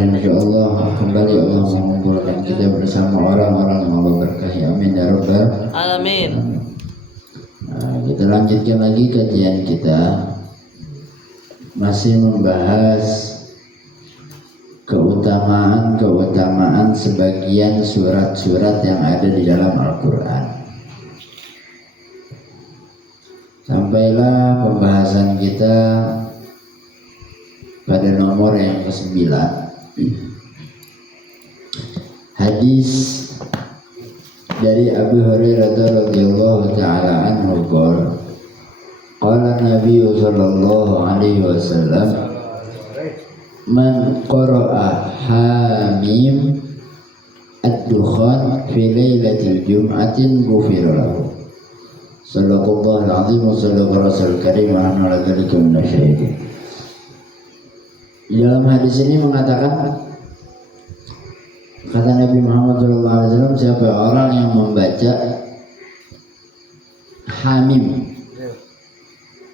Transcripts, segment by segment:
hari insyaallah kembali Allah mengumpulkan kita bersama orang-orang yang Allah berkahi. Amin ya rabbal alamin. Kita lanjutkan lagi kajian kita, masih membahas keutamaan sebagian surat-surat yang ada di dalam Al-Quran. Sampailah pembahasan kita pada nomor yang ke-9. Hadis dari Abu Hurairah radhiyallahu taala anhu qala Nabi sallallahu alaihi wasallam man qara'a hamim ad-dukhan fi lailatul jum'atin ghufira lahu. Shallallahul azim wa sallallahu rasul karim wa ala dzalika minasyaitin. Di dalam hadis ini mengatakan, kata Nabi Muhammad SAW, siapa orang yang membaca hamim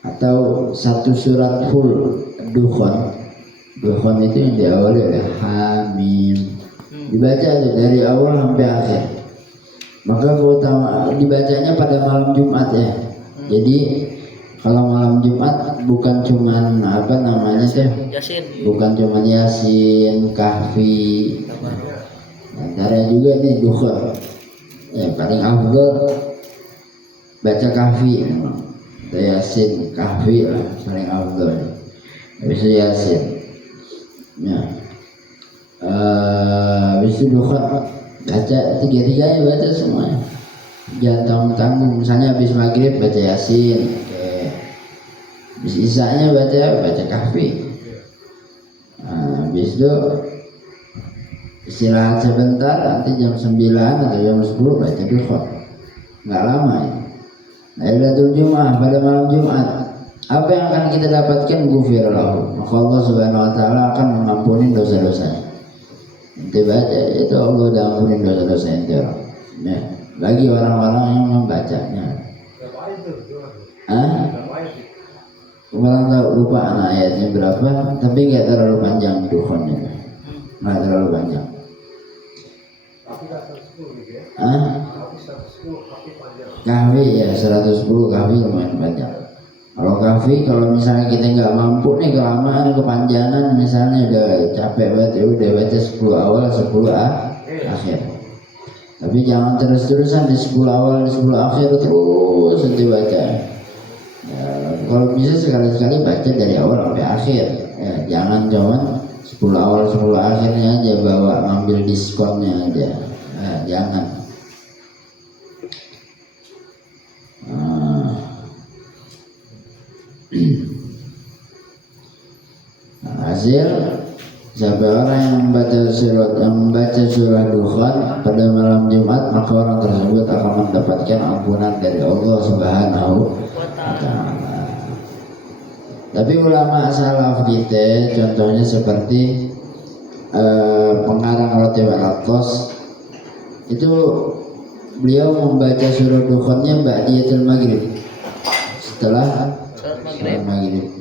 atau satu surat full Dukhan itu yang diawali oleh hamim, dibaca dari awal sampai akhir, maka keutamaan dibacanya pada malam Jumat ya. Jadi kalau malam Jumat bukan cuman bukan cuman Yasin, Kahfi, antara juga nih Dukhan. Ya paling afdal baca Kahfi memang. Yasin, Kahfi lah paling afdal. Habis itu Yasin. Ya. Habis itu Dukhan baca tiga-tiganya, baca semuanya. Jangan tanggung. Misalnya habis maghrib baca Yasin. Habis isanya baca Kahfi. Habis itu istirahat sebentar, nanti jam 9 atau jam 10 baca Dukhan. Nggak lama ya. Lailatul Jum'ah, pada malam Jumat, apa yang akan kita dapatkan? Ghufira lahu, maka Allah subhanahu wa ta'ala akan mengampuni dosa-dosanya. Nanti baca itu Allah udah ampunin dosa-dosa itu ya, bagi orang-orang yang membacanya. Kurang tahu, lupa anak ayatnya berapa, tapi nggak terlalu panjang Dukhan itu, nggak terlalu panjang. Kahfi ya 110, Kahfi lumayan panjang. Kalau Kahfi, kalau misalnya kita nggak mampu nih, kelamaan kepanjangan, misalnya udah capek banget, ya udah baca 10 awal 10 akhir. Tapi jangan terus-terusan di 10 awal di 10 akhir terus nanti baca. Ya, kalau bisa sekali-sekali baca dari awal sampai akhir. Ya, jangan cuman 10 awal 10 akhirnya aja bawa ngambil diskonnya aja. Ya, jangan. Hasil siapa orang yang membaca surah Dukhan pada malam Jumat, maka orang tersebut akan mendapatkan ampunan dari Allah Subhanahu wa ta'ala. Tapi ulama salaf kita, contohnya seperti pengarang Ratib Al-Attas, itu beliau membaca surah Dukhannya ba'diyatul maghrib, setelah maghrib.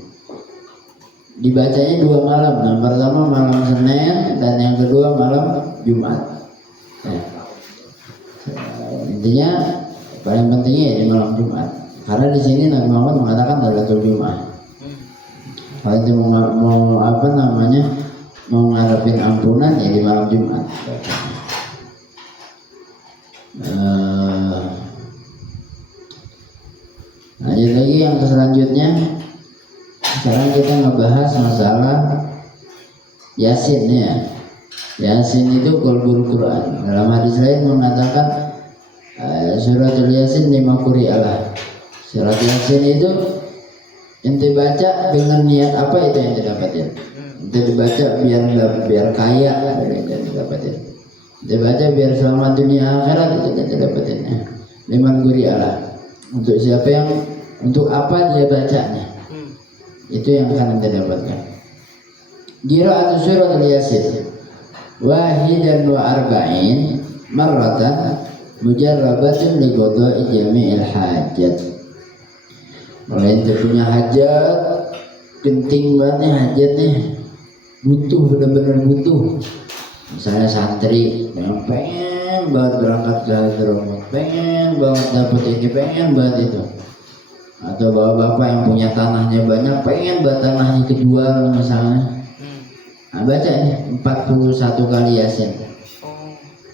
Dibacanya 2 malam, yang pertama malam Senin dan yang kedua malam Jumat. Intinya paling pentingnya di malam Jumat, karena di sini Nabi Muhammad mengatakan Lailatul Jum'ah. Kalau itu mau ngarepin ampunan ya di malam Jumat. Lanjut lagi yang selanjutnya. Sekarang kita ngebahas masalah Yasin ya. Yasin itu qalbul Quran. Dalam hadis lain mengatakan suratul Yasin 5 quri'alah. Surat Yasin itu ente baca dengan niat apa itu yang didapatin? Ente dibaca biar kaya yang didapatin. Ente baca biar selamat dunia akhirat itu yang didapatin. 5 quri'alah. Untuk siapa yang, untuk apa dia bacanya? Itu yang akan kita dapatkan. Qira'atu surat Yasin wahidan wa arba'in marratan mujarrabatun li qada'i jami'il hajat. Kalau ente punya hajat, penting banget nih hajat nih, butuh, benar-benar butuh. Misalnya santri yang pengen banget berangkat ke Hadramaut, pengen banget dapet ini, pengen banget itu. Atau bapak-bapak yang punya tanahnya banyak, pengen banget tanahnya kejual misalnya. Nah, baca nih 41 kali Yasin.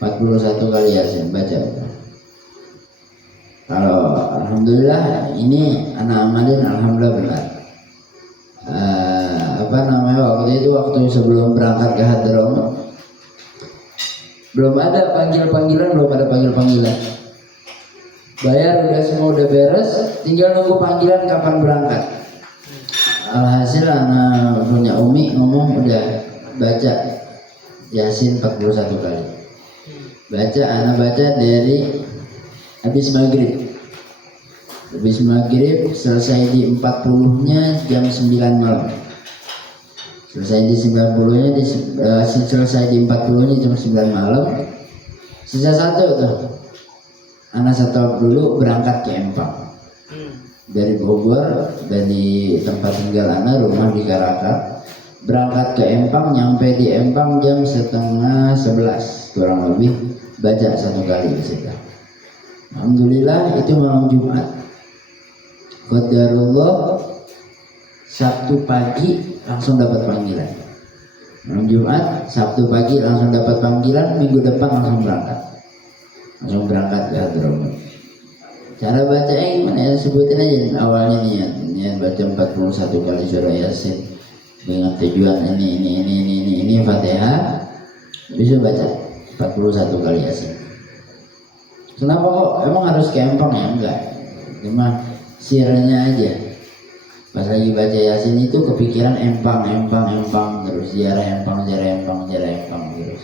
41 kali Yasin baca. Kalau alhamdulillah ini anak amalin, alhamdulillah benar. Waktu sebelum berangkat ke Hadramaut belum ada panggilan, bayar udah semua udah beres, tinggal nunggu panggilan kapan berangkat. Alhasil anak punya umi ngomong udah baca Yasin 41 kali. Anak baca dari habis maghrib selesai di 40-nya jam 9 malam. Selesai di 90-nya selesai di 40-nya jam 9 malam. Sisa satu tuh. Anak setor dulu berangkat ke Empang. Dari Bogor, dari tempat tinggal anak, rumah di Karakar. Berangkat ke Empang, nyampe di Empang jam 10:30 kurang lebih, baca 1 kali di situ. Alhamdulillah itu malam Jumat. Qadarullah Sabtu pagi langsung dapat panggilan. Malam Jumat, Sabtu pagi langsung dapat panggilan, minggu depan langsung berangkat ke Hadramaut. Cara bacanya gimana ya? Sebutin aja awalnya niat baca 41 kali surah Yasin dengan tujuan ini Fatihah, bisa baca 41 kali Yasin. Kenapa kok emang harus ke Empang ya? Enggak, cuma sirnya aja. Pas lagi baca Yasin itu kepikiran Empang terus ziarah Empang terus.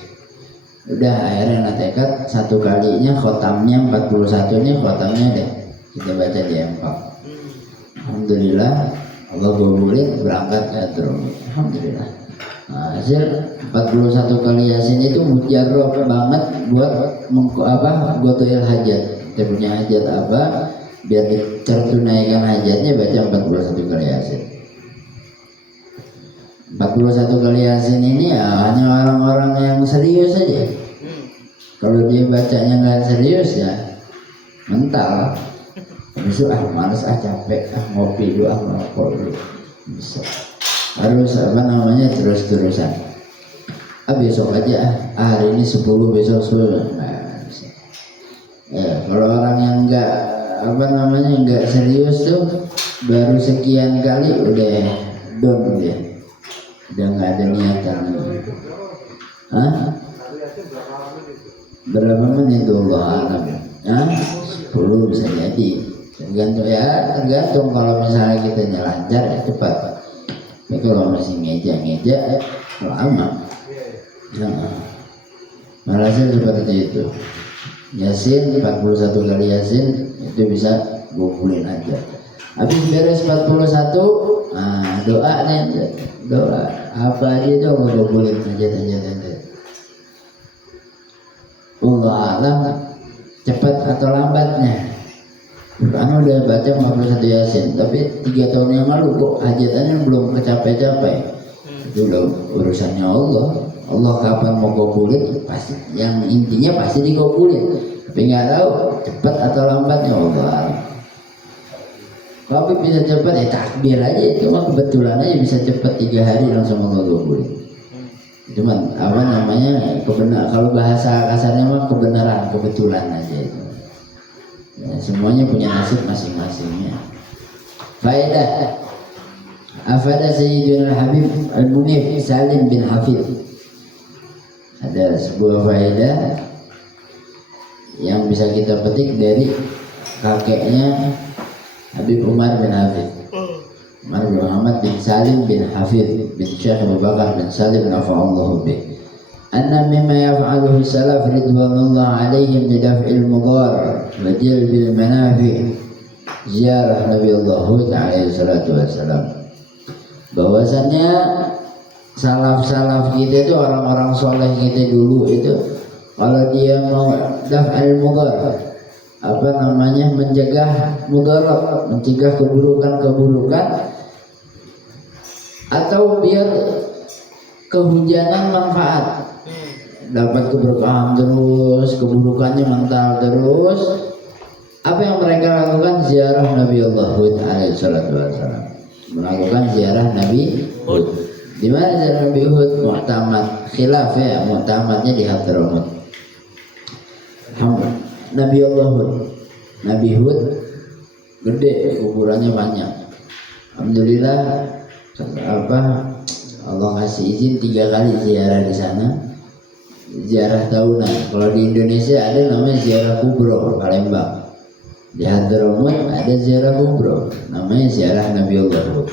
Udah akhirnya tekad 1 kalinya khotamnya 41-nya khotamnya deh kita baca di Empang. Alhamdulillah Allah kabulin berangkat ke Hadramaut. Alhamdulillah. Nah, hasil 41 kali Yasin itu mujarab banget buat gotoil hajat. Kita punya hajat apa? Biar tertunaikan hajatnya baca 41 kali Yasin. 41 kali Yasin ini ya hanya orang-orang yang serius saja. Kalau dia bacanya nggak serius ya mental. Besok males capek ngopi dulu ngerokok dulu. Bisa. Harus terus-terusan. Besok aja hari ini 10 besok 10. Nah, bisa. Ya, kalau orang yang nggak serius tuh baru sekian kali udah down dia, udah nggak ada niatan lagi. Berapa menit Allah alam? 10 bisa jadi, tergantung kalau misalnya kita lancar ya cepat, tapi kalau masih ngeja lama. Malah seperti itu. Yasin 41 kali Yasin itu bisa gobulin aja. Habis beres 41, doa apa aja itu gobulin aja. Allah alam cepat atau lambatnya. Karena udah baca 41 Yasin, tapi 3 tahun yang lalu kok hajatannya belum kecapai. Itu udah urusannya Allah. Allah kapan mau gobulin pasti, yang intinya pasti digobulin, tapi nggak tahu cepat atau lambatnya Allah. Tapi bisa cepat ya takbir aja, itu mah kebetulan aja bisa cepat 3 hari langsung Allah gobulin. Cuman kalau bahasa kasarnya mah kebetulan aja itu. Ya, semuanya punya nasib masing-masingnya. Faedah Afada Sayyidina Habib Al-Munif Salim bin Hafidh. Ada sebuah faedah yang bisa kita petik dari kakeknya Habib Umar bin Hafidh, Umar bin Muhammad bin Salim bin Hafidh bin Syekh Abu Bakar bin Salim nafa'allahu bih. Anna mimma yaf'aluhu salaf ridwanullah alaihim lidaf'il mudar wa jalbil manafi' ziarah Nabi Allah alaihi salatu wassalam. Bahwasannya salaf kita itu orang-orang soleh kita dulu itu kalau dia mau daf'al mudar mencegah mudarat, mencegah keburukan atau biar kehujanan manfaat, dapat keberkahan terus, keburukannya mental terus. Apa yang mereka lakukan? Ziarah Nabi Allah Hud alaihissalatu wassalam, melakukan ziarah Nabi Hud. Di mana ziarah Nabi Hud? Mu'tamad, khilaf ya, mu'tamadnya di Hadramaut. Nabi Allah Hud, Nabi Hud gede, kuburannya banyak. Alhamdulillah Allah kasih izin 3 kali ziarah di sana. Ziarah tahunan. Kalau di Indonesia ada namanya ziarah kubro Palembang. Di Hadramaut ada ziarah kubro, namanya ziarah Nabi Allah Hud.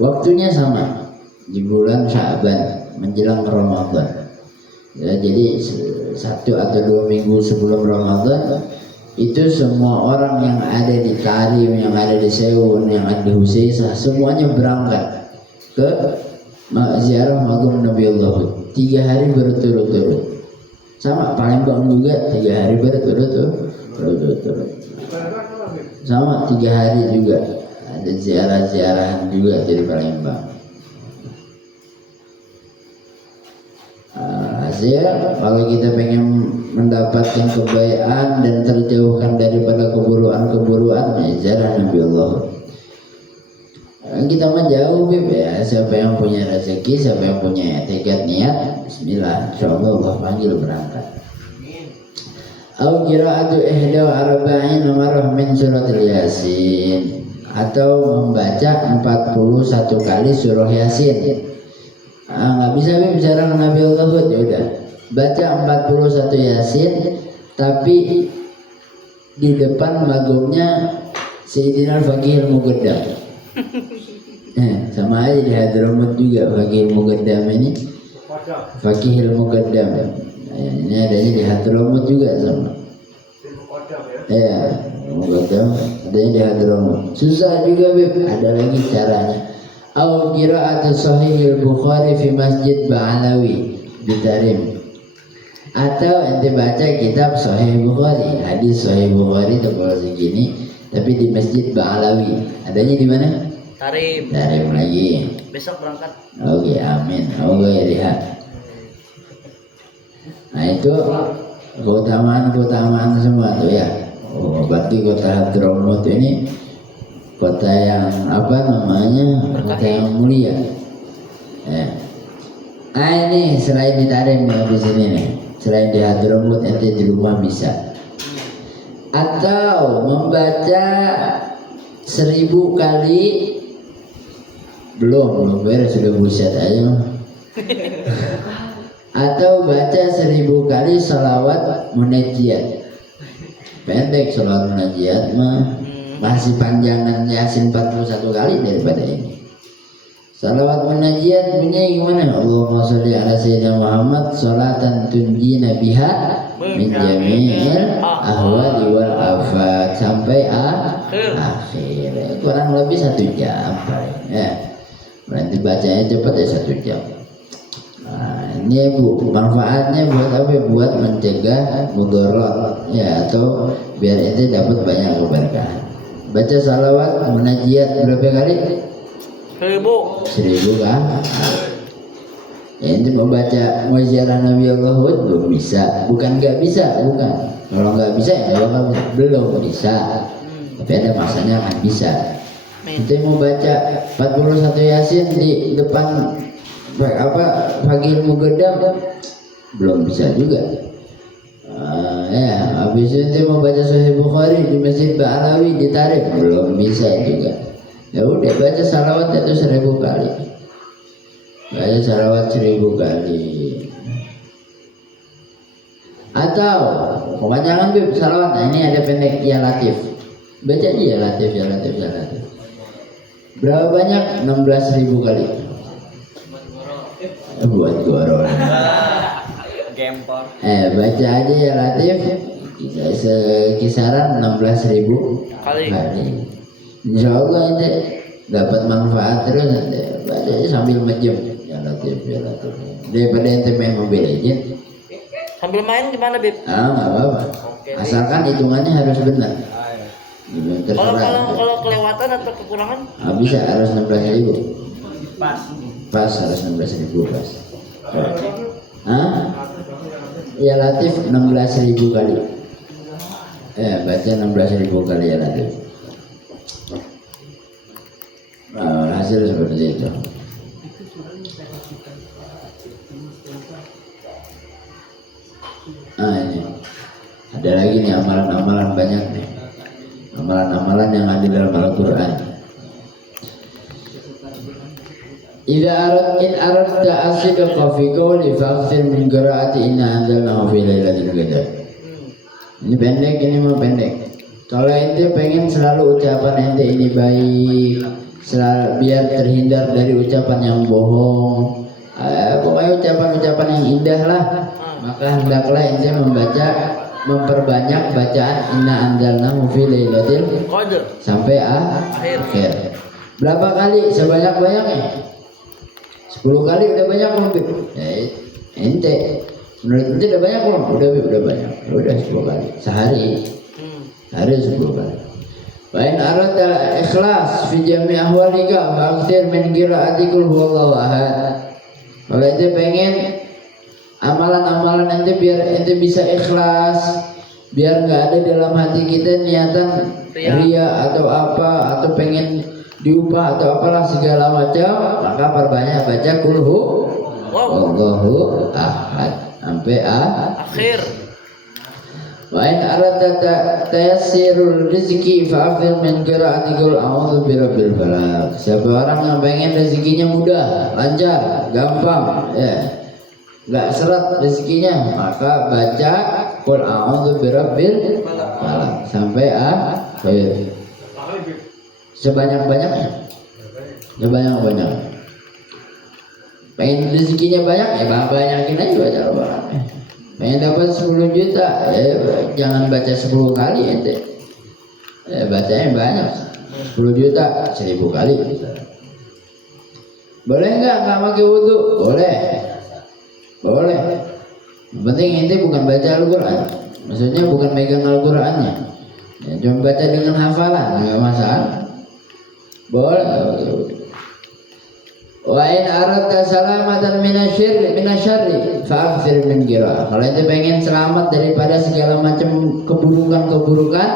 Waktunya sama, di bulan Sya'ban menjelang Ramadan. Ya, jadi 1 atau 2 minggu sebelum Ramadan itu semua orang yang ada di Tarim, yang ada di Sewon, yang ada di Husaisah, semuanya berangkat ke ziarah makam Nabi Allah Hud. 3 hari berturut-turut. Sama Palembang juga 3 hari berturut-turut. Sama 3 hari juga ada ziarah-ziarahan juga dari Palembang. Hasil kalau kita pengen mendapatkan kebaikan dan terjauhkan daripada keburukan-keburukan, ya ziarah Nabi Allah. Kita mah jauh ya, siapa yang punya rezeki, siapa yang punya tekad niat, bismillah, insyaallah Allah panggil berangkat. Au qira'atu ihda wa arba'in marrah min suratul Yasin, atau membaca 41 kali surah Yasin. Nggak bisa bicara Nabi Allah Hud, ya udah baca 41 Yasin, tapi di depan magumnya Sayyidina Al-Faqih Al-Muqaddam. Sama aja di Hadramaut juga Faqih Al-Muqaddam ini. Faqih Al-Muqaddam. Ini adanya di Hadramaut juga sama. Ya, Muqaddam adanya di Hadramaut. Susah juga ada lagi caranya. Au qira'atu Sahih Al-Bukhari fi Masjid Ba'alawi di Tarim. Atau ente baca kitab Sahih Bukhari, hadis Sahih Bukhari tebal segini, tapi di Masjid Ba'alawi. Adanya di mana? Tarim. Tarim lagi. Besok berangkat. Oke, amin. Allah ya lihat. Nah itu keutamaan semua tuh ya. Oh, berarti kota Hadramaut ini kota yang kota yang mulia. Ya. Nah ini selain di Tarim di sini nih, selain di Hadramaut ente di rumah bisa. Atau membaca 1000 kali, belum beres sudah buset aja. Atau baca 1000 kali salawat munajjat. Pendek salawat munajjat mah, masih panjangan Yasin 41 kali daripada ini. Salawat munajjat bunyinya gimana? Allahumma sholli ala sayyidina Muhammad sholatan tunjina biha min jami'il ahwali wal afat, sampai akhir. Kurang lebih 1 jam ya. Berarti bacanya cepat ya 1 jam. Nah, ini manfaatnya buat apa? Buat mencegah mudarat ya, atau biar ente dapat banyak keberkahan. Baca salawat munajjat berapa kali? 1000 kan? Ya, ente membaca ziarah Nabi Allah Hud belum bisa, bukan nggak bisa, bukan. Kalau nggak bisa ya belum bisa. Tapi ada masanya akan bisa. Ente mau baca 41 Yasin di depan Faqih Al-Muqaddam belum bisa juga. Ya, habis itu mau baca Sahih Bukhari di Masjid Ba'alawi di Tarim belum bisa juga. Ya udah baca salawat itu 1000 kali. Baca salawat 1000 kali. Atau kebanyakan salawat. Nah, ini ada pendek ya Latif. Baca ya Latif. Berapa banyak? 16.000 kali. Buat goro. Gempor. Baca aja ya Latif. Kisaran 16.000 kali. Insya Allah ini dapat manfaat terus. Baca aja sambil menjem ya Latif. Daripada ente main Mobile Legends. Sambil main gimana, Bib? Nggak apa-apa. Asalkan hitungannya harus benar. Kalau kelewatan atau kekurangan? Bisa, harus 16.000. Pas. Pas harus 16.000 pas. Hah? Ya Latif 16.000 kali. Baca 16.000 kali ya Latif. Hasil seperti itu. Ini ada lagi nih amalan-amalan banyak nih, amalan-amalan yang ada dalam Al-Quran. Idza aradta as-sidqa fi qawli fa'khir min qira'ati inna anzalnahu fi lailatul qadar. Ini pendek, ini mah pendek. Kalau ente pengen selalu ucapan ente ini baik, selalu biar terhindar dari ucapan yang bohong, pokoknya ucapan-ucapan yang indah lah, maka hendaklah ente memperbanyak bacaan inna anzalnahu fi lailatul Qadar sampai akhir. Berapa kali? Sebanyak-banyaknya. 10 kali udah banyak belum? Ente menurut ente udah banyak belum? Udah banyak. Udah 10 kali sehari. Sehari 10 kali. Wa in arada ikhlas fi jami' ahwalika fa'aktsir min qira'ati qul huwallahu ahad. Kalau ente pengen amalan-amalan ente biar ente bisa ikhlas, biar nggak ada dalam hati kita niatan ria atau apa, atau pengen diupah atau apalah segala macam, maka perbanyak baca qul huwallahu ahad sampai akhir. Wa in aradta tayassirul rizqi fa'afir min qira'ati qul a'udzu birabbil falaq. Siapa orang yang pengen rezekinya mudah, lancar, gampang, enggak seret rezekinya, maka baca qul a'udzu birabbil falaq sampai akhir. Sebanyak-banyaknya. Sebanyak-banyak. Pengen rezekinya banyak, banyakin aja baca Al-Quran. Pengen dapat 10 juta, jangan baca 10 kali ente. Bacanya banyak. 10 juta 1000 kali. Boleh nggak pakai wudu? Boleh. Yang penting ente bukan baca Al-Quran. Maksudnya bukan megang Al-Qurannya. Cuma baca dengan hafalan, nggak masalah. Boleh. Wa in aradta salamatan minasyarri fa'aktsir min qira'ah. Kalau ente pengen selamat daripada segala macam keburukan-keburukan,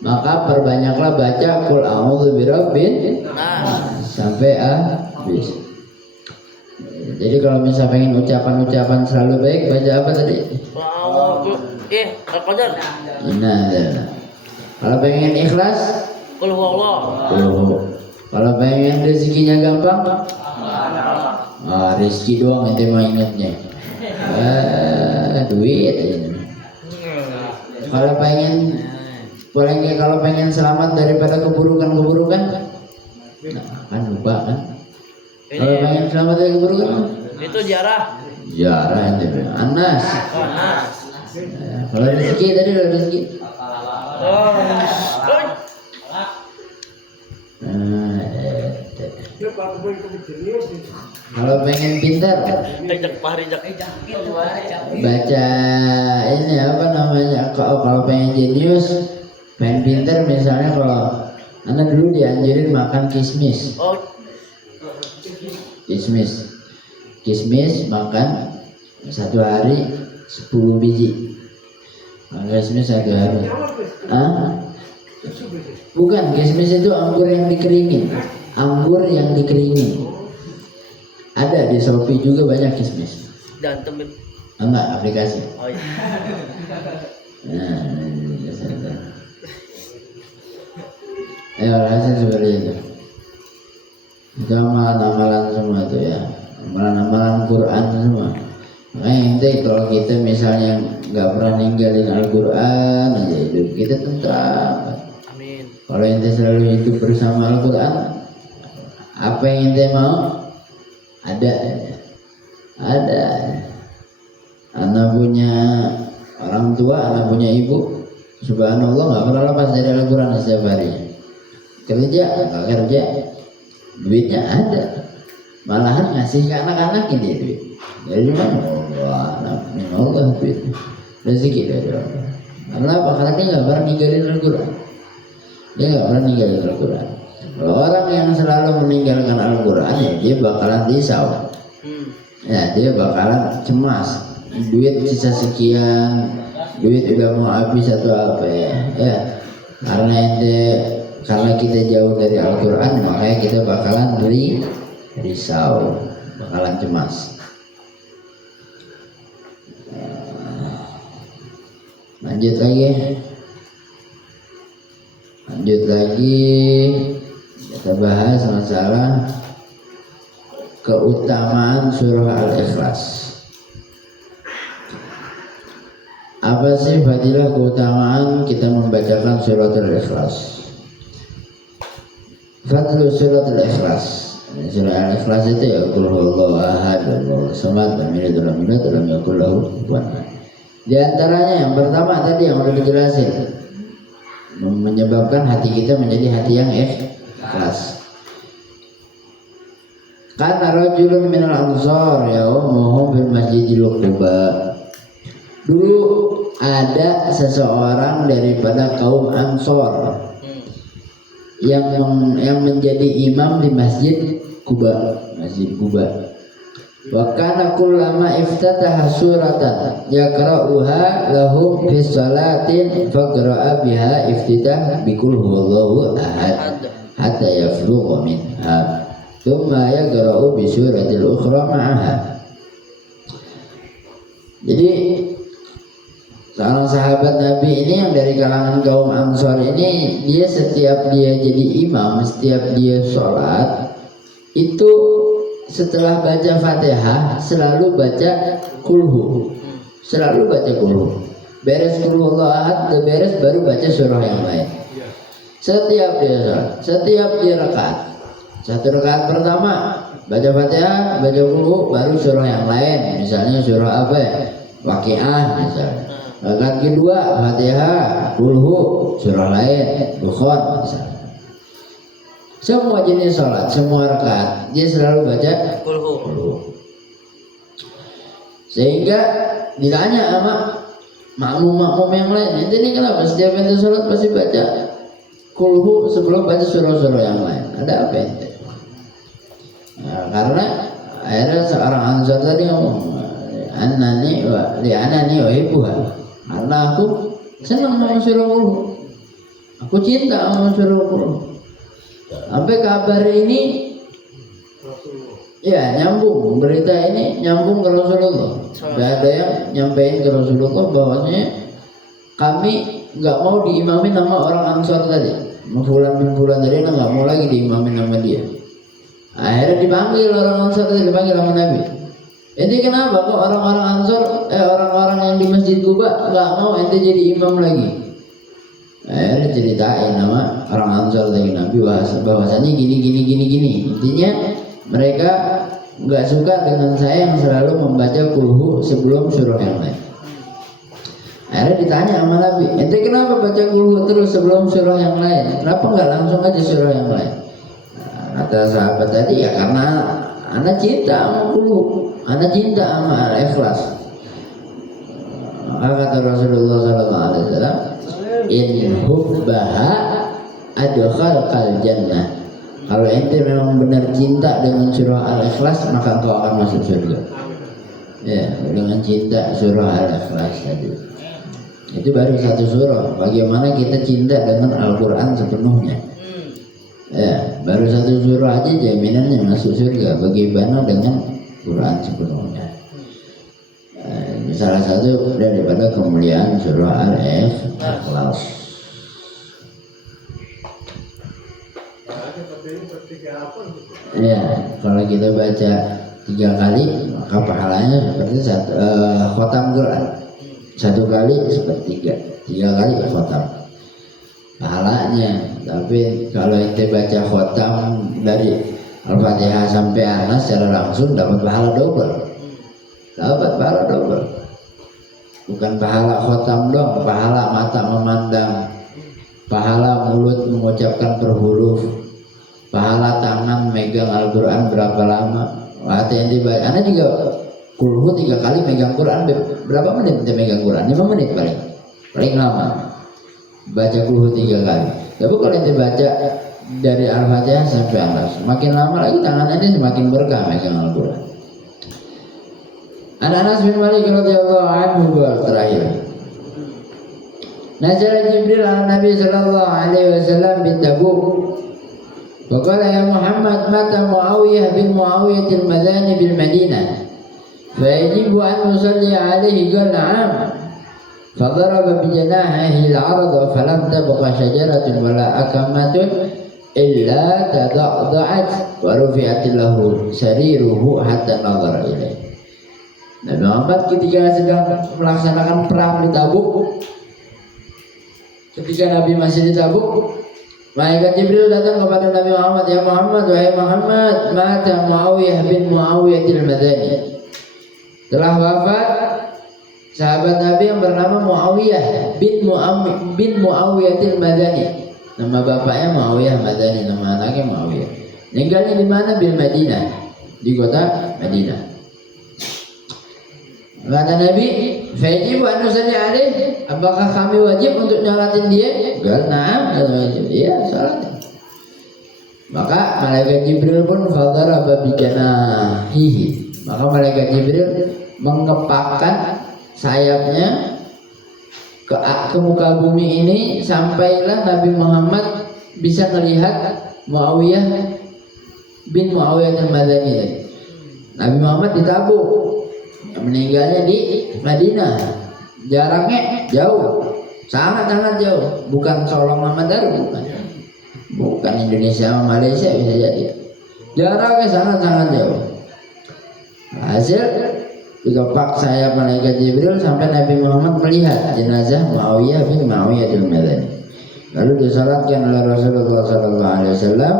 maka perbanyaklah baca qul a'udzu birabbin sampai habis. Jadi kalau misalnya pengen ucapan-ucapan selalu baik, baca apa tadi? Al-Qadar. Kalau pengen ikhlas, Qul huwallahu. Kalau pengen rezekinya gampang, rezeki doang ente mah ingatnya. Duit aja. Kalau pengen selamat daripada keburukan, kan lupa kan? Kalau pengen selamat dari keburukan, Itu jarah. ente Anas. Kalau rezeki tadi udah rezeki. Kalau pengen pintar, baca ini apa namanya? Kalau pengen jenius, pengen pintar misalnya, kalau anak dulu dianjurin makan kismis. Kismis makan 1 hari 10 biji. Makan kismis 1 hari. Bukan, kismis itu anggur yang dikeringin. Ada di Shopee juga banyak kismis. Dan temen. Enggak, aplikasi. Oh iya. Hasil seperti itu. Itu amalan-amalan semua itu ya. Amalan-amalan Quran semua. Makanya ente kalau kita misalnya nggak pernah ninggalin Al-Quran aja, hidup kita tentram. Amin. Kalau ente selalu hidup bersama Al-Quran, apa yang ente mau ada. Anak punya orang tua, anak punya ibu, subhanallah nggak pernah lepas dari Al-Quran setiap hari. Kerja nggak kerja, duitnya ada, malahan ngasih ke anak-anak ini duit. Dari mana? Allah duit, rezeki dari Allah. Karena apa? Karena dia nggak pernah ninggalin Al-Quran. Kalau orang yang selalu meninggalkan Al-Quran, ya dia bakalan risau. ya dia bakalan cemas. Duit sisa sekian, duit udah mau habis atau apa ya. Ya, karena kita jauh dari Al-Quran, makanya kita bakalan risau, bakalan cemas. Lanjut lagi kita bahas masalah keutamaan surah Al-Ikhlas. Apa sih fadilah keutamaan kita membacakan surat Al-Ikhlas? Fadlu surat Al-Ikhlas. Surah Al-Ikhlas itu ya qul huwallahu ahad, Allahu samad, lam yalid walam yulad walam yakul lahu kufuwan ahad. Di antaranya yang pertama tadi yang udah dijelasin, menyebabkan hati kita menjadi hati yang ikhlas. Karena rajulun minal ansar yaumuhum bil masjidil Quba. Dulu ada seseorang daripada kaum Ansor yang menjadi imam di Masjid Quba. Wa kana kullama iftataha suratan yaqra'uha lahum fi salatin faqra'a biha iftitah bi qul huwallahu ahad hatta yafrugha minha thumma yaqra'u bi suratil ukhra ma'aha. Jadi seorang sahabat Nabi ini yang dari kalangan kaum Ansor ini, dia setiap dia jadi imam, setiap dia sholat itu setelah baca Fatihah selalu baca kulhu, beres kulhu Allah ahad, udah beres baru baca surah yang lain. Setiap dia sholat, setiap dia rakaat, satu rakaat pertama baca Fatihah, baca kulhu, baru surah yang lain, misalnya surah apa ya, Waqiah misalnya. Rakaat kedua Fatihah, kulhu, surah lain, Bukhara misalnya. Semua jenis sholat, semua rakaat dia selalu baca kulhu. Sehingga ditanya sama makmum yang lain, ini kenapa setiap ente sholat pasti baca kulhu sebelum baca surah-surah yang lain? Ada apa ente? Nah, karena akhirnya seorang Ansar tadi ngomong, anani wa hibbuha, karena aku senang sama surah kulhu, aku cinta sama surah kulhu. Sampai kabar ini ya nyambung, berita ini nyambung ke Rasulullah. Gak ada yang nyampein ke Rasulullah bahwasanya kami nggak mau diimamin sama orang Ansor tadi, Fulan tadi nggak mau lagi diimamin sama dia. Akhirnya dipanggil orang Ansor tadi, dipanggil sama Nabi. Ente kenapa kok orang-orang Ansor, orang-orang yang di Masjid Quba nggak mau ente jadi imam lagi? Akhirnya ceritain nama orang Ansor dari Nabi bahwasanya gini. Intinya mereka nggak suka dengan saya yang selalu membaca kulhu sebelum surah yang lain. Akhirnya ditanya sama Nabi, ente kenapa baca kulhu terus sebelum surah yang lain? Kenapa nggak langsung aja surah yang lain? Nah, kata sahabat tadi, ya karena ana cinta sama kulhu, ana cinta sama Al-Ikhlas. Maka kata Rasulullah SAW, in hubbaha adkhalkal jannah. Kalau ente memang benar cinta dengan surah Al-Ikhlas, maka engkau akan masuk surga. Ya, dengan cinta surah Al-Ikhlas tadi. Itu baru satu surah. Bagaimana kita cinta dengan Al-Quran sepenuhnya. Ya, baru satu surah aja jaminannya masuk surga. Bagaimana dengan Quran sepenuhnya. Salah satu daripada kemuliaan surah Al-Ikhlas. Ya, kalau kita baca 3 kali maka pahalanya seperti khotam Quran. 1 kali sepertiga, 3 kali khotam pahalanya. Tapi kalau kita baca khotam dari Al-Fatihah sampai Anas secara langsung dapat pahala double. Bukan pahala khotam dong, pahala mata memandang, pahala mulut mengucapkan per huruf, pahala tangan megang Al-Quran berapa lama. Waktu yang dibaca, Anda juga kulhu 3 kali megang Quran, berapa menit kita megang Quran? 5 menit paling lama. Baca kulhu 3 kali. Tapi kalau yang dibaca dari Al-Fatihah sampai Anas, semakin lama lagi tangan Anda semakin berkah megang Al-Quran. Anas bin Malik radhiyallahu anhu terakhir. Nazala Jibril ala Nabi sallallahu alaihi wasallam bin Tabuk. Wa ya Muhammad mata Muawiyah bin Muawiyah al-Madani bil Madinah. Fa yajibu an nusalli alaihi qala na'am. Fadaraba bi janahihi al-'arad falam tabqa shajaratun wala akamatun illa tada'da'at wa rufi'at lahu sariruhu hatta nadhara ilaihi. Nabi Muhammad ketika sedang melaksanakan perang di Tabuk, ketika Nabi masih di Tabuk, malaikat Jibril datang kepada Nabi Muhammad, ya Muhammad, wahai Muhammad, mata Muawiyah bin Muawiyah al-Madani. Telah wafat sahabat Nabi yang bernama Muawiyah bin Muawiyah al-Madani. Nama bapaknya Muawiyah Madani, nama anaknya Muawiyah. Meninggalnya di mana? Bil Madinah, di kota Madinah. Kata Nabi, "Fajibu an nusalli alaih." Apakah kami wajib untuk nyalatin dia? Gal na'am, wajib. Iya, salat. Maka malaikat Jibril pun fadaraba bi janahihi. Maka malaikat Jibril mengepakkan sayapnya ke muka bumi ini sampailah Nabi Muhammad bisa melihat Muawiyah bin Muawiyah al-Madani. Nabi Muhammad di Tabuk, meninggalnya di Madinah, jaraknya jauh, sangat-sangat jauh, bukan Solong Madar, bukan Indonesia sama Malaysia bisa jadi, jaraknya sangat-sangat jauh. Hasil dikepak sayap malaikat Jibril sampai Nabi Muhammad melihat jenazah Muawiyah bin Muawiyah al-Madani. Lalu disalatkan oleh Rasulullah SAW.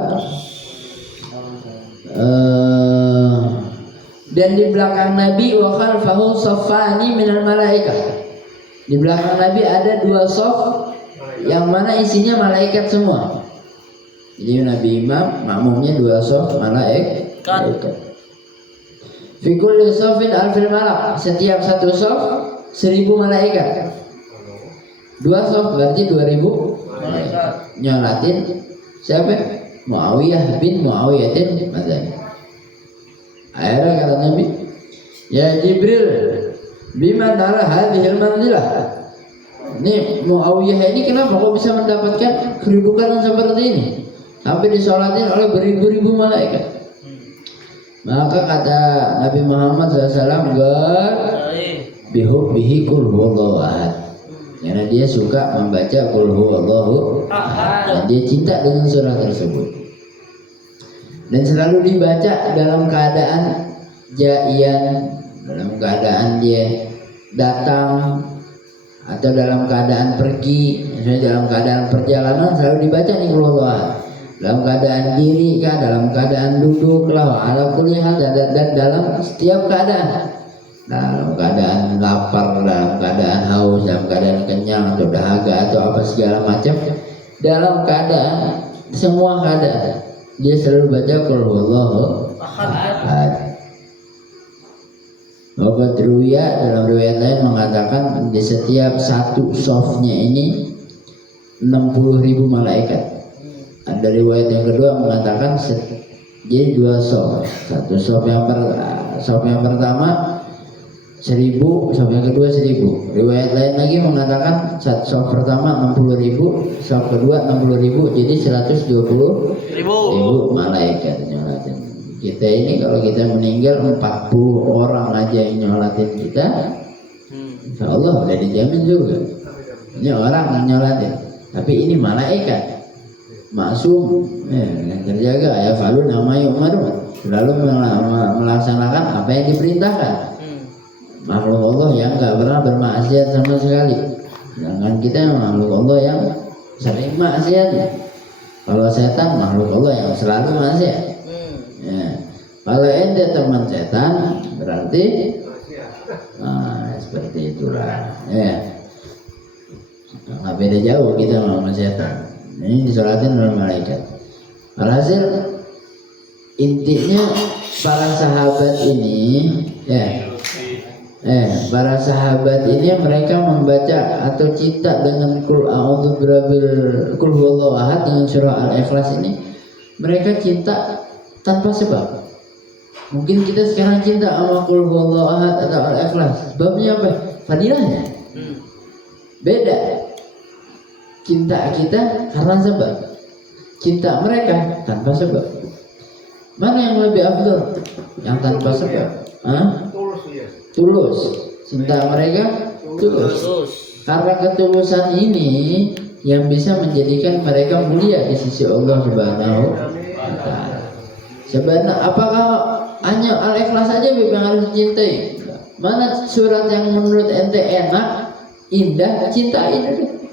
Dan di belakang Nabi wa khalfahu saffani minal malaikah. Di belakang Nabi ada dua saf yang mana isinya malaikat semua. Jadi Nabi imam, makmumnya dua saf malaikat. Fi kulli saffin alfil malak. Setiap satu saf 1000 malaikat. Dua saf berarti 2000 malaikat. Nyolatin siapa? Muawiyah bin Muawiyah al-Madani. Akhirnya kata Nabi, ya Jibril, bima nara hadhil manzilah. Ini Muawiyah ini kenapa kok bisa mendapatkan kedudukan seperti ini? Sampai disolatin oleh beribu-ribu malaikat. Maka kata Nabi Muhammad SAW, bihubbihi qul huwallahu ahad. Karena dia suka membaca qul huwallahu ahad, dan dia cinta dengan surah tersebut. Dan selalu dibaca dalam keadaan jaian, dalam keadaan dia datang atau dalam keadaan pergi, misalnya dalam keadaan perjalanan selalu dibaca nih Allah. Dalam keadaan diri kah, dalam keadaan duduk lah, ala kulli hal, dan dalam setiap keadaan. Dalam keadaan lapar, dalam keadaan haus, dalam keadaan kenyang atau dahaga atau apa segala macam, dalam keadaan semua keadaan dia selalu baca qul huwallahu ahad. Waqad ruwiya, dalam riwayat lain mengatakan di setiap satu shafnya ini 60.000 malaikat. Ada riwayat yang kedua mengatakan jadi dua shaf. Satu shaf yang pertama 1000, shaf yang kedua 1000. Riwayat lain lagi mengatakan shaf pertama 60.000, shaf kedua 60.000, jadi 120.000 malaikat nyolatin. Kita ini kalau kita meninggal 40 orang aja yang nyolatin kita, insya Allah udah dijamin juga. Ini orang yang nyolatin, tapi ini malaikat maksum, yang terjaga, ya falu nama yu'marun, selalu melaksanakan apa yang diperintahkan. Makhluk Allah yang nggak pernah bermaksiat sama sekali. Sedangkan kita makhluk Allah yang sering maksiat. Kalau setan makhluk Allah yang selalu maksiat. Ya. Kalau ente teman setan berarti seperti itulah. Ya. Nggak beda jauh kita sama setan. Ini disolatin oleh malaikat. Alhasil intinya para sahabat ini, para sahabat ini mereka membaca atau cinta dengan qul a'udzu birabbil qul huwallahu ahad dengan surah Al-Ikhlas ini, mereka cinta tanpa sebab. Mungkin kita sekarang cinta sama Qul Huwallahu Ahad atau Al-Ikhlas. Sebabnya apa? Fadilahnya. Beda. Cinta kita karena sebab. Cinta mereka tanpa sebab. Mana yang lebih afdal? Yang tanpa sebab. Tulus. Cinta mereka tulus. Karena ketulusan ini yang bisa menjadikan mereka mulia di sisi Allah Subhanahu wa Ta'ala. Sebenarnya apakah hanya Al-Ikhlas saja yang harus dicintai? Mana surat yang menurut ente enak, indah, cintain dulu.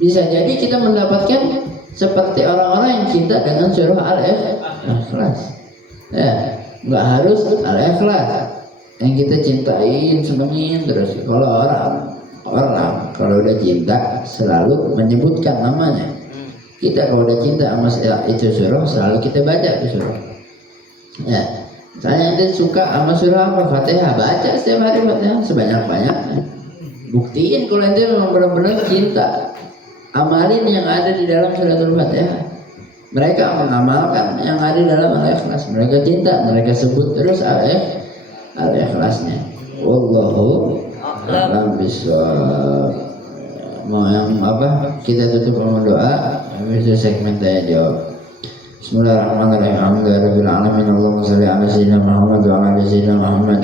Bisa jadi kita mendapatkan seperti orang-orang yang cinta dengan surah Al-Ikhlas. Ya, nggak harus Al-Ikhlas yang kita cintain, senengin terus. Kalau orang kalau udah cinta selalu menyebutkan namanya. Kita kalau udah cinta sama itu surah selalu kita baca itu surah. Ya, misalnya ente suka sama surah apa? Fatihah, baca setiap hari Fatihah sebanyak-banyaknya. Buktiin kalau ente memang benar-benar cinta. Amalin yang ada di dalam suratul Fatihah. Mereka mengamalkan yang ada di dalam Al-Ikhlas. Mereka cinta, mereka sebut terus Al-Ikhlasnya. Wallahu a'lam bishawab. Mau yang apa? Kita tutup sama doa. Habis itu segmen tanya jawab. Bismillahirrahmanirrahim. Alhamdulillahirabbil alamin. Allahumma shalli ala sayyidina Muhammad wa ala ali sayyidina Muhammad.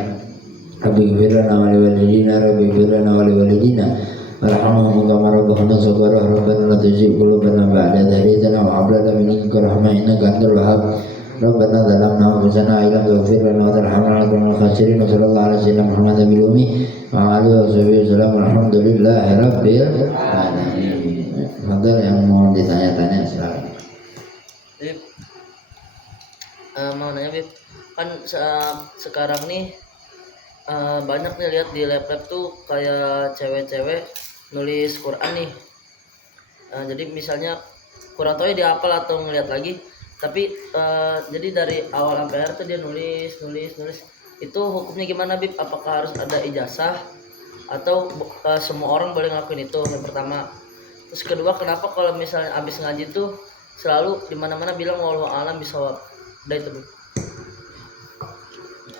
Rabbi ighfir lana wa liwalidina, Rabbi ighfir lana wa liwalidina. Warhamhum kama rabbuhum saghira. Rabbana la tuzigh qulubana ba'da idh hadaytana wa hab lana min ladunka rahmah innaka antal wahhab. Rabbana zalamna anfusana wa illam taghfir lana wa tarhamna lanakunanna minal khasirin. Sallallahu alaihi wasallam Muhammad nabil ummi wa alihi wasallam. Alhamdulillahirabbil alamin. Fadhil yang mau ditanya-tanya silakan. Bib, mau nanya Bib, kan sekarang nih banyak nih lihat di laptop tuh kayak cewek-cewek nulis Quran nih. Jadi misalnya kurang tahu ya dia hafal atau ngeliat lagi, tapi jadi dari awal sampai akhir tuh dia nulis. Itu hukumnya gimana Bib? Apakah harus ada ijazah atau semua orang boleh ngelakuin itu? Yang pertama. Terus kedua, kenapa kalau misalnya abis ngaji tuh selalu dimana-mana bilang wallahu a'lam bishawab? Udah itu Bib.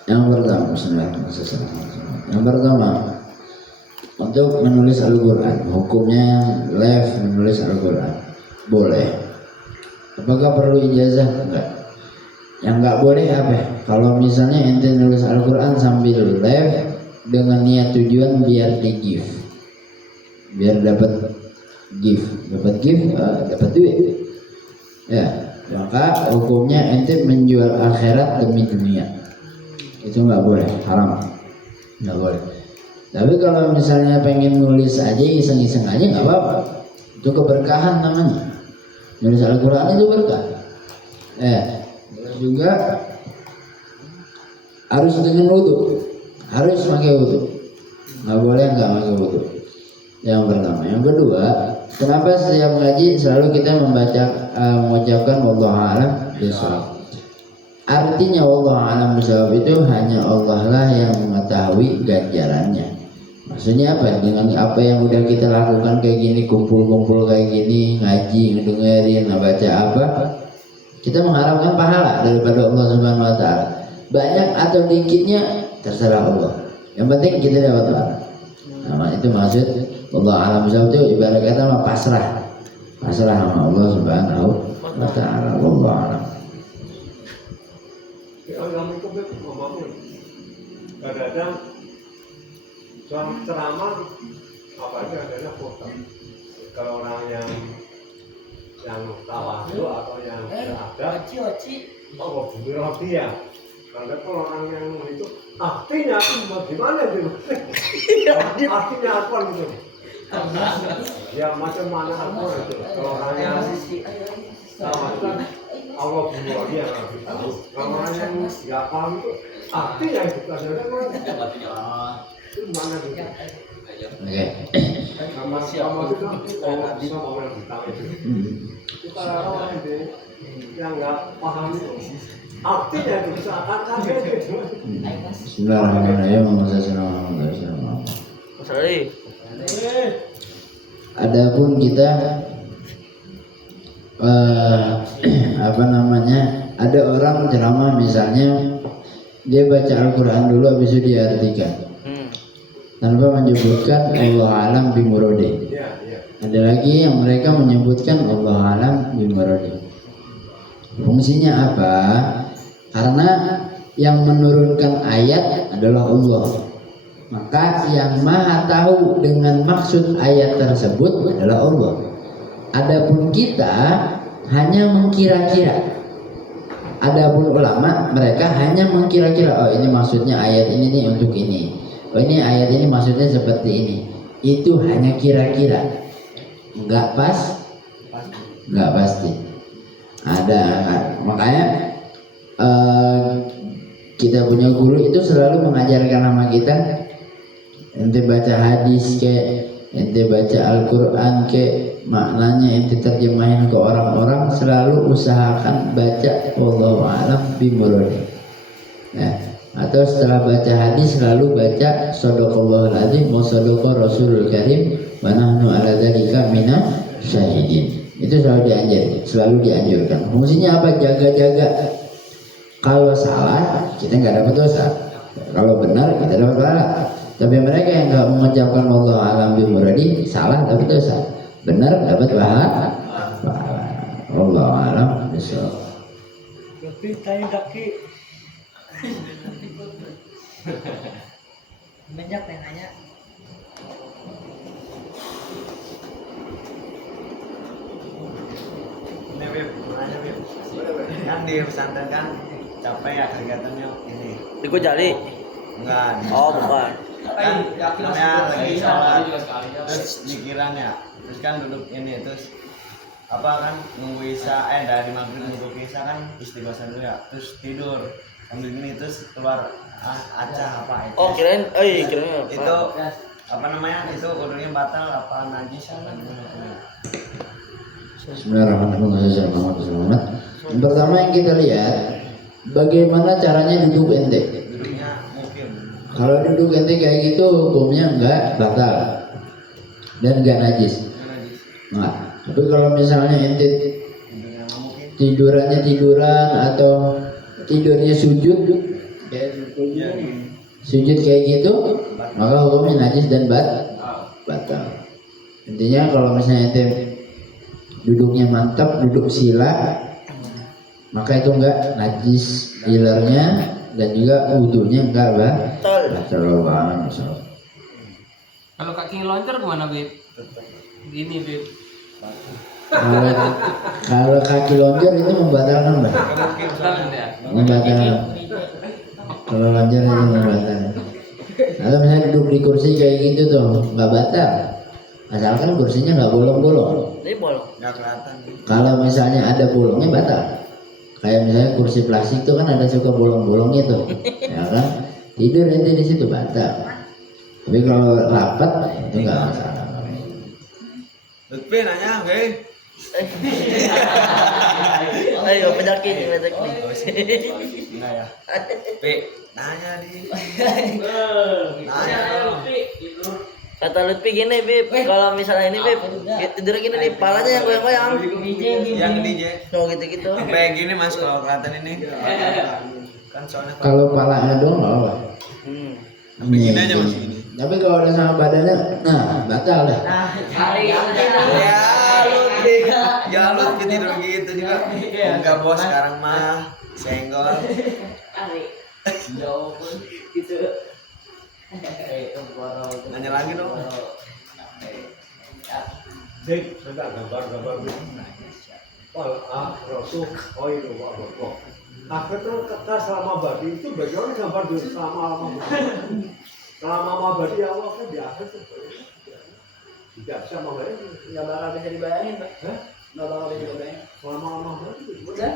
Yang pertama, untuk menulis Al-Quran, hukumnya live menulis Al-Quran boleh. Apakah perlu ijazah? Enggak. Yang enggak boleh apa? Kalau misalnya ente nulis Al-Quran sambil live dengan niat tujuan biar di gift, biar dapat gift, dapat duit, ya maka hukumnya ente menjual akhirat demi dunia. Itu nggak boleh, haram, nggak boleh. Tapi kalau misalnya pengen nulis aja, iseng-iseng aja nggak apa-apa. Itu keberkahan namanya. Nulis Al-Quran itu berkah. Juga harus dengan wudu, harus pakai wudu. Nggak boleh nggak pakai wudu. Yang pertama. Yang kedua, kenapa setiap ngaji selalu kita mengucapkan wallahu a'lam bishawab? Artinya wallahu a'lam bishawab itu hanya Allah lah yang mengetahui ganjarannya. Maksudnya apa? Dengan apa yang udah kita lakukan kayak gini, kumpul-kumpul kayak gini, ngaji, ngedengerin, baca apa, kita mengharapkan pahala daripada Allah Subhanahu wa Ta'ala. Banyak atau dikitnya terserah Allah. Yang penting kita dapat pahala. Nah, itu maksud Allah alam bishawab itu ibarat kata pasrah sama Allah Subhanahu wa Ta'ala. Wallahu a'lam. Kadang-kadang ceramah apa aja adanya foto. Kalau orang yang tawadhu atau yang ada, oh bumi roti ya. Karena kalau orang yang itu artinya bagaimana itu? Artinya apa gitu? Ya macam mana apa itu? Kalau orang yang tawadhu Allah bumi roti yang harus tahu. Kalau orang yang nggak paham itu artinya itu kadang-kadang itu mana gitu? Oke. Sama itu kan bisa mau yang hitam itu. Kita orang yang nggak paham itu artinya itu bisa akan gitu. Bismillahirrahmanirrahim. Adapun kita ada orang ceramah misalnya dia baca Al-Quran dulu habis itu dia artikan tanpa menyebutkan Allah alam bimurode. Iya, iya. Ada lagi yang mereka menyebutkan Allah alam bimurode. Fungsinya apa? Karena yang menurunkan ayat adalah Allah, maka yang maha tahu dengan maksud ayat tersebut adalah Allah. Adapun kita hanya mengkira-kira. Adapun ulama mereka hanya mengkira-kira, oh ini maksudnya ayat ini nih untuk ini, oh ini ayat ini maksudnya seperti ini. Itu hanya kira-kira, nggak nggak pasti. Ada, makanya kita punya guru itu selalu mengajarkan sama kita, ente baca hadis ke, ente baca Al-Quran ke, maknanya ente terjemahin ke orang-orang, selalu usahakan baca wallahu a'lam bimuradi. Nah, atau setelah baca hadis selalu baca shadaqallahul azim wa shadaqa rasulul karim wa nahnu ala dzalika minasy syahidin. Itu selalu dianjurkan. Fungsinya apa? Jaga-jaga. Kalau salah kita nggak dapat dosa, kalau benar kita dapat pahala. Tapi mereka yang nggak mengucapkan wallahu a'lam bimuradi, salah dapat dosa, benar dapat pahala. Wallahu a'lam bishawab. Lebih tanya kaki. Banyak yang nanya. Ini Bib, nanya Bib. Kan di pesantren kan capek ya kegiatannya ini. Di Gojali. Enggak. Oh, bukan. Kan namanya lagi sholat. Terus pikiran ya. Terus kan duduk ini terus apa kan nunggu isya, dari maghrib nunggu isya kan istighosah dulu ya. Terus tidur sambil gini terus keluar acah apa itu. Oh, kirain apa? Itu apa namanya? Itu udunya batal apa najis apa gimana? Bismillahirrahmanirrahim. Yang pertama yang kita lihat, bagaimana caranya duduk ente. Duduknya mungkin. Kalau duduk ente kayak gitu hukumnya enggak batal dan enggak najis. Nah, tapi kalau misalnya ente Duduknya mungkin. tidurannya tiduran atau tidurnya sujud sujud kayak gitu, maka hukumnya najis dan batal. Intinya kalau misalnya ente duduknya mantap, duduk sila, maka itu enggak najis ilernya dan juga wudhunya enggak batal banget. Kalau kaki loncat gimana, Bib? Gini, Bib. Kalau kaki lonjor itu membatalkan, Mbak. Membatalkan. Kalau lonjor itu membatalkan. Kalau misalnya duduk di kursi kayak gitu tuh nggak batal, asalkan kursinya nggak bolong-bolong. Ini bolong. Nggak kelihatan. Kalau misalnya ada bolongnya batal. Kayak misalnya kursi plastik tuh kan ada suka bolong-bolongnya tuh, ya kan? Tidur nanti di situ batal. Tapi kalau rapat itu nggak masalah. Lutfi nanya, oke? Ayo penyakit nih. Enggak ya. Pi, nanya di. Nanya. Kata Lutfi gini, Bib, kalau misalnya ini, Bib, tidur gini nih, palanya yang goyang-goyang. Yang DJ. Oh, gitu-gitu. Sampai gini Mas kalau kelihatan ini. Kan soalnya Kalau palanya doang nggak apa. sampai gini aja masih gini. Tapi kalau udah sama badannya, nah batal dah. Ya Lutfi. Ya Lutfi tidur gitu juga. Enggak bos sekarang mah senggol. Nanya lagi dong. Dik, bentar gambar dulu. Rasul, oh itu Pak. Akhir itu kata selama badi itu bagaimana gambar dulu selama mabadi Allah kan di akhir itu tidak bisa membayangin. Nggak bakal bisa dibayangin, Pak. Hah? Nggak bakal bisa dibayangin. Selama mabadi itu Udah.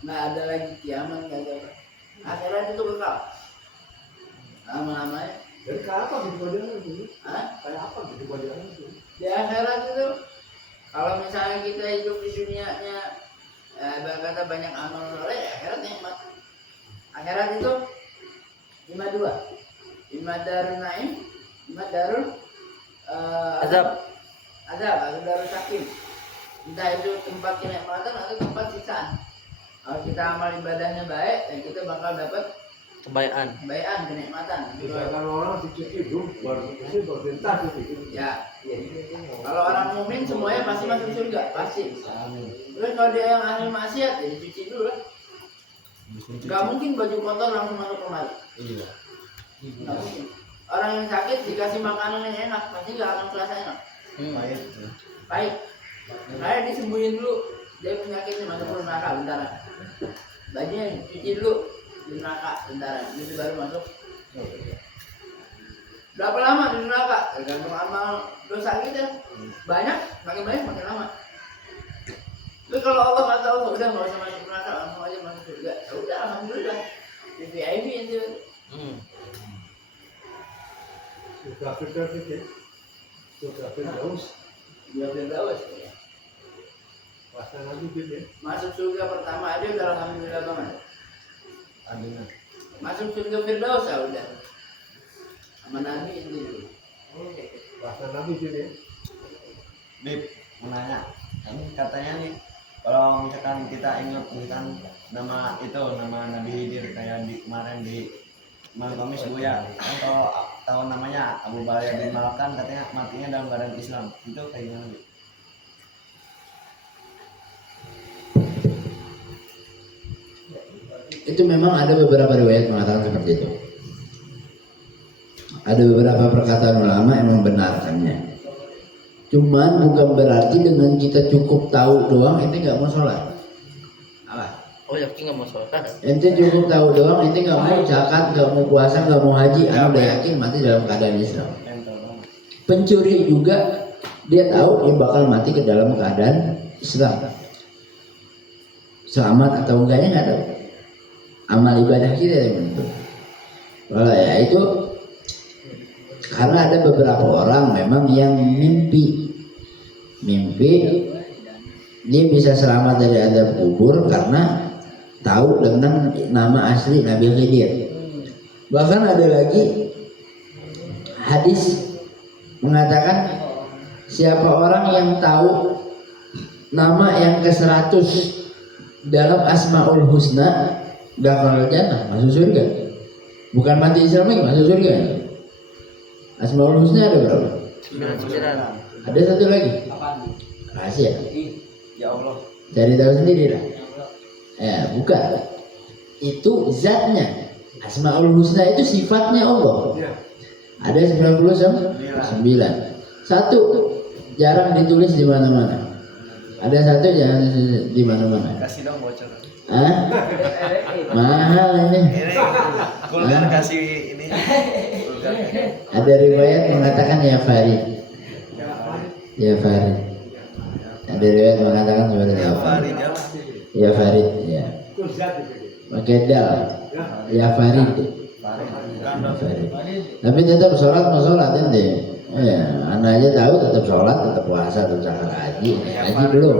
Nggak ada lagi kiamat, nggak ada. Akhirat itu kekal. Lama-lamanya. Jadi kayak apa gitu badannya itu? Hah? Kayak apa gitu badannya itu? Di akhirat itu, kalau misalnya kita hidup di dunianya, kata banyak amal soleh, akhirat nikmat. Akhirat itu 52. 5 darul naim, 5 darul Azab. atau darul sakim. Entah itu tempat kenikmatan atau tempat siksaan. Kalau kita amal ibadahnya baik, ya kita bakal dapat Kebaikan. kebaikan, kenikmatan. Misalkan orang sedikit hidup, ini berperintah gitu. Ya, kalau orang mukmin semuanya pasti masuk surga, pasti. Terus kalau dia yang ahli maksiat, ya dicuci dulu lah. Gak mungkin baju kotor langsung masuk kemari. Iya. Gak mungkin. Orang yang sakit dikasih makanan yang enak, pasti gak akan terasa enak. Pahit. Baik. Saya disembuhin dulu, dia penyakitnya masuk neraka bentar. Bajunya cuci dulu di neraka bentar, itu baru masuk. Berapa lama di neraka? Tergantung amal dosa kita. Banyak, makin banyak makin lama. Tapi kalau Allah kata Allah udah nggak usah masuk neraka, langsung aja masuk surga. Ya udah, alhamdulillah. Di VIP itu. Sudah fikir, sudah Firdaus, Dia Firdaus. pasti nanti gitu. Masuk surga pertama aja udah alhamdulillah banget. Adina. Masuk surga Firdaus ya udah. Sama Nabi itu. Pasti nanti gitu. Bib, mau nanya. Kan katanya nih, kalau misalkan kita ingat misalkan nama itu, nama Nabi Khidir kayak di kemarin di Malam Kamis Buya, kan kalau tahu namanya Abu Bakar bin Malkan katanya matinya dalam keadaan Islam, itu kayak gimana? Bib? Itu memang ada beberapa riwayat mengatakan seperti itu. Ada beberapa perkataan ulama yang membenarkannya. Cuman bukan berarti dengan kita cukup tahu doang ente nggak mau sholat. Apa? Oh yakin nggak mau sholat? Ente cukup tahu doang ente nggak mau zakat, nggak mau puasa, nggak mau haji, anda udah yakin mati dalam keadaan Islam. Pencuri juga dia tahu dia bakal mati ke dalam keadaan Islam. Selamat atau enggaknya nggak tahu. Amal ibadah kita yang menentukan. Kalau ya itu karena ada beberapa orang memang yang mimpi dia bisa selamat dari azab kubur karena tahu dengan nama asli Nabi Khidir. Bahkan ada lagi hadis mengatakan siapa orang yang tahu nama yang ke-100 dalam Asmaul Husna dakhalal jannah, masuk surga. Bukan mati Islam lagi, masuk surga. Asmaul Husna ada berapa? 9. Ada satu lagi. Rahasia. Ya Allah. Cari tahu sendiri lah. Bukan. Itu zatnya. Asmaul Husna itu sifatnya Allah. Ada 99. Satu jarang ditulis di mana-mana. Ada satu jangan di mana-mana. Kasih dong bocor. Hah? Mahal ini. Kulgar kasih ini. Kulgar. Ada riwayat mengatakan ya Farid. Ya Farid. Ada riwayat mengatakan seperti itu. Farid ya. Ya Farid, ya. Pakai dal. Ya Farid. Ya, Farid. Tapi tetap sholat mau sholat ente. Ya, anak aja tahu tetap sholat, tetap puasa, tetap zakat haji. Haji belum.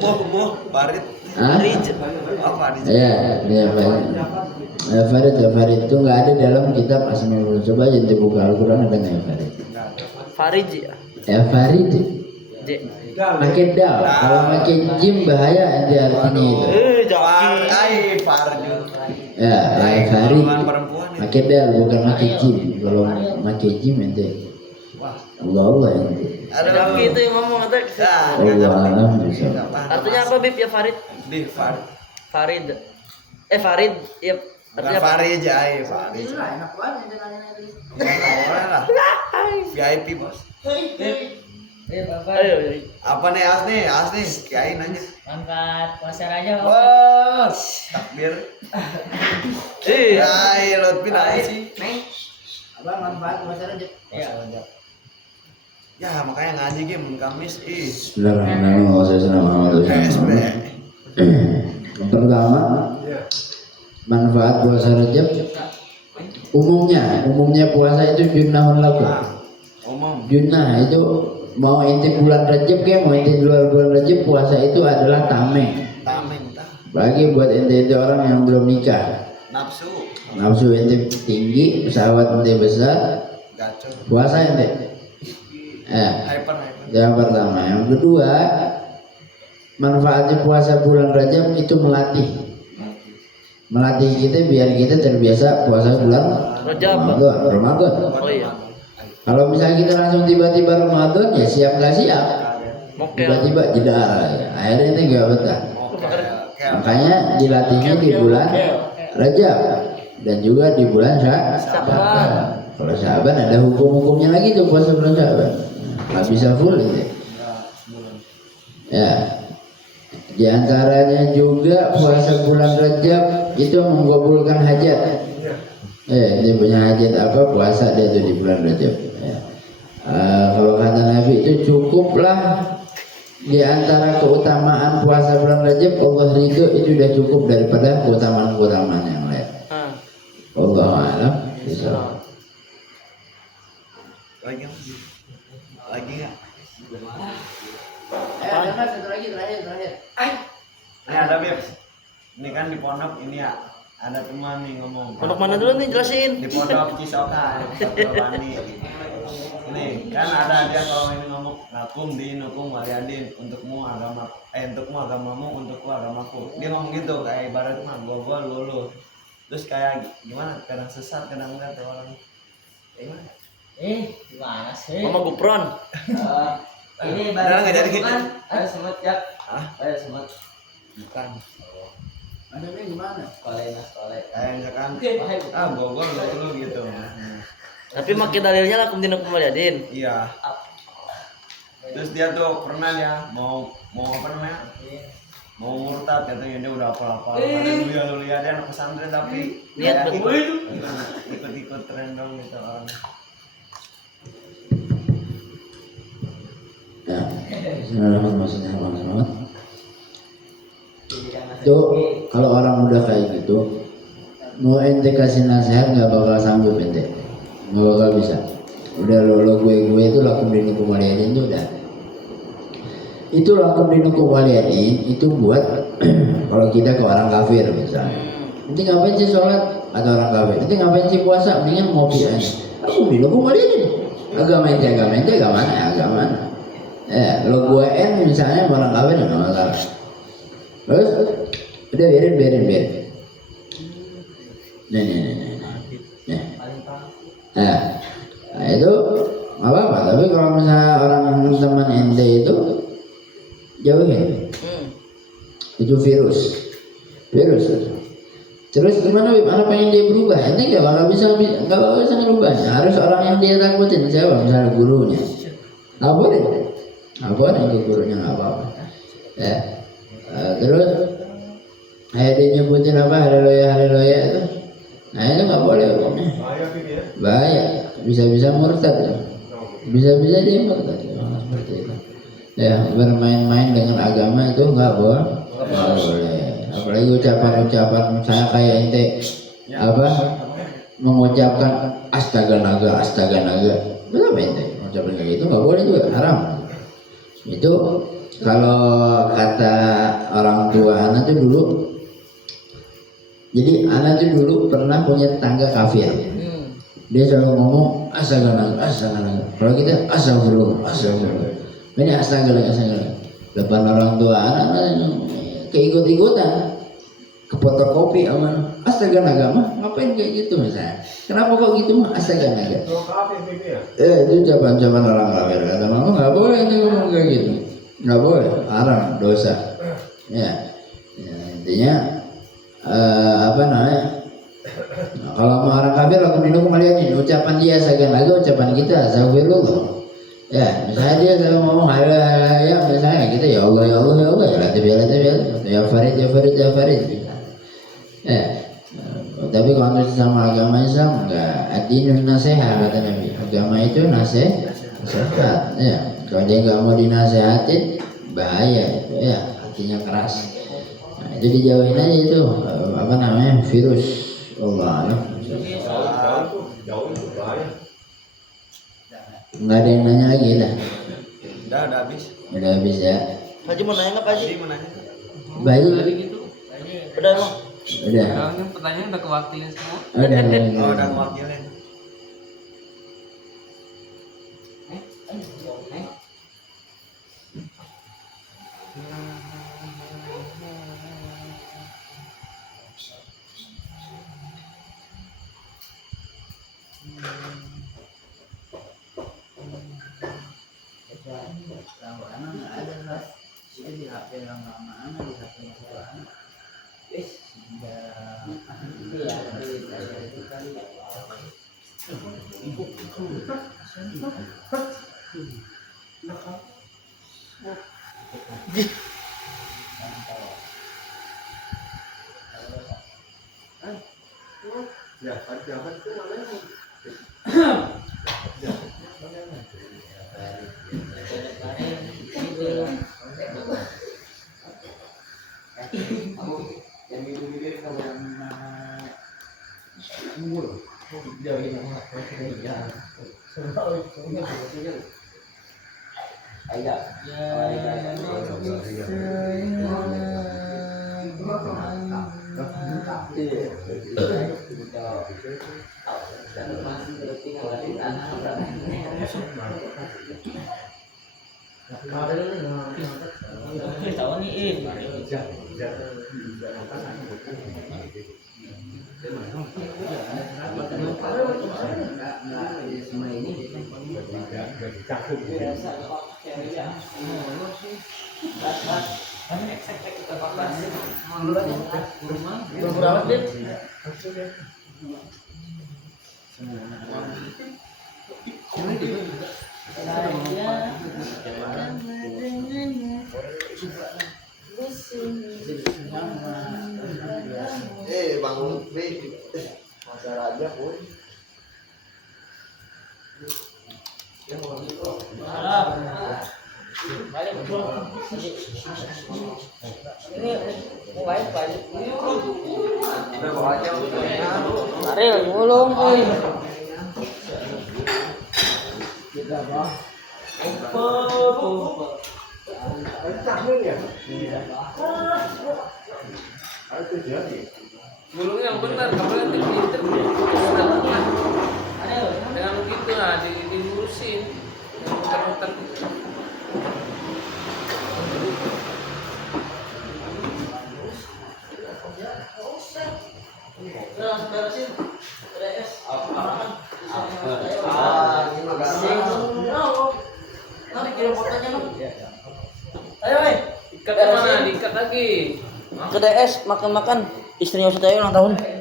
Buh, Farid. Hah? Oh, Farid. Ya Farid. Ya Farid itu nggak ada dalam kitab Asmaul. Coba aja ente buka Al-Quran ada nggak ya Farid? Farid ya. Ya Farid. J. Pakai dal. Kalau pakai jim bahaya ente artinya itu. Farjun. Ya Farid. Perempuan itu. Pakai dal bukan pakai jim. Kalau pakai jim ente. Allah ente. Tapi itu yang ngomong kata. Allah bisa. Artinya apa Bib ya Farid? Di Farid. Farid. Farid. Iya. Artinya apa? Farid aja, Farid. Inilah enak banget yang nanya tadi. Boleh lah. VIP bos. Ayo. Apa nih asli Kiai nanya. Angkat puasa raja. Bos, takbir. Kiai Lutfi nanya sih. Abang manfaat puasa aja. Iya. Ya makanya ngaji game Kamis Bismillahirrahmanirrahim. SB. Pertama, manfaat puasa Rajab. Umumnya puasa itu junnahun lakum. Umum. Junnah itu mau inti bulan Rajab ke mau inti luar bulan Rajab, puasa itu adalah tameng. Tameng tah. Bagi buat inti orang yang belum nikah. Nafsu inti tinggi, pesawat inti besar, Gacor. puasa inti. Hyper. Yang pertama, yang kedua, manfaatnya puasa bulan Rajab itu melatih melatih kita biar kita terbiasa puasa bulan Rajab. Ramadan. Oh iya. Kalau misalnya kita langsung tiba-tiba Ramadan ya siap nggak siap, Mokel. tiba-tiba jeda, akhirnya itu nggak betah. Makanya dilatihnya di bulan Rajab dan juga di bulan Sya'ban. Kalau Sya'ban ada hukum-hukumnya lagi tuh puasa bulan Sya'ban. Nggak bisa full itu. Ya. Di antaranya juga puasa bulan Rajab itu menggabulkan hajat. Dia punya hajat apa puasa dia tuh di bulan Rajab. Ya. Kalau kata Nabi itu cukuplah di antara keutamaan puasa bulan Rajab Allah ridho itu sudah cukup daripada keutamaan-keutamaan yang lain. Allah a'lam. Lagi nggak? Ada mas satu lagi terakhir. Ini ada Beb. Ini kan di pondok ini ya. Ada teman nih ngomong. Pondok mana dulu nih jelasin. Di pondok Cisoka, Bani. Ini kan ada dia kalau ini ngomong nakum di nukum waliyadin untukmu agamamu untukku agamaku. Dia ngomong gitu kayak ibarat mah gua lulu. Terus kayak gimana? Kadang sesat, kadang enggak tuh orang. Gimana? Gimana sih? Mama Gupron. Ini Udah, nggak jadi. kan? Ada semut ya? Ada semut. Bukan. Ada nih gimana? Kayak Kayak misalkan gua lulu gitu. Tapi makin dalilnya lakum dinakum waliyadin. Iya. Terus dia tuh pernah dia mau apa namanya? Mau murtad katanya dia udah apa-apa. Ada dulu ya dia anak pesantren tapi Niat kayak betul. ikut tren dong gitu orang. Ya. Bismillahirrahmanirrahim. Tuh kalau orang udah kayak gitu, mau ente kasih nasihat nggak bakal sanggup ente, nggak bakal bisa. Udah lo gue itu lakum dinukum waliyadin itu udah. Itu lakum dinukum waliyadin itu buat kalau kita ke orang kafir misalnya. Nanti ngapain sih sholat atau orang kafir? Nanti ngapain sih puasa? Mendingan ngopi aja. Lakum dinukum waliyadin. Agama mana? Lo gue misalnya orang kafir nggak masalah. Terus udah biarin. Nih. Nah itu nggak apa-apa. Tapi kalau misalnya orang teman ente itu jauhin. Itu virus. Terus gimana Bib? Anak pengen dia berubah? Ente nggak bakal bisa berubah. Harus orang yang dia takutin. Siapa? Misalnya gurunya. Nggak boleh itu gurunya nggak apa-apa. Ya. Terus dia nyebutin apa haleluya itu. Nah itu nggak boleh hukumnya. Bahaya. Bisa murtad ya. Bisa dia murtad ya. Seperti itu. Ya bermain-main dengan agama itu nggak boleh. Apalagi ucapan saya kayak ente apa mengucapkan astaga naga. Betul ente ucapan kayak gitu nggak boleh juga, haram. Itu kalau kata orang tua anak tuh dulu, jadi anak tuh dulu pernah punya tetangga kafir. Dia selalu ngomong astaga naga. Kalau kita astagfirullah. Ini astaga. Depan orang tua anak keikut-ikutan ke fotokopi aman astaga naga mah ngapain kayak gitu misalnya. Kenapa kok gitu mah astaga naga? Itu ucapan orang kafir. Kata mama nggak boleh itu ngomong kayak gitu. Nggak boleh, haram, dosa. Ya intinya apa namanya? Kalau sama orang kafir lakum dinukum waliyadin, ucapan dia astaga naga, ucapan kita astagfirullah. Ya, misalnya dia selalu ngomong ya misalnya kita ya Allah ya latif ya Farid. Ya. Tapi kalau sama agama Islam enggak, ad-dinun nasihat kata Nabi. Agama itu nasihat. Ya. Kalau dia enggak mau dinasehatin bahaya itu ya, hatinya keras. Nah, itu dijauhin aja itu apa namanya? Virus. Allah. Jauh itu bahaya. Enggak ada yang nanya lagi dah. Udah habis. Udah habis ya. Haji mau nanya nggak Pak Haji? Jadi mau nanya. Bayi. gitu. Udah emang. Udah. Sekarang pertanyaan udah kewakilin semua. Udah mewakilin. ada mas saya di HP yang lama anak di HP yang sekarang sudah ya itu kali Ya, apa itu namanya? Tahu nih Berapa Dit? Bang Lutfi, masalah aja pun. ini wifi Udah bawa aja. Ariel ngulung euy. Cahil ya? Itu jadi. Gulung yang benar, kamu nanti pinter tengah. Dengan begitu nah dilurusin, yang muter-muter gitu. Ikat mana? Diikat lagi. Ke DS makan-makan istrinya Ustaz Ayu ulang tahun.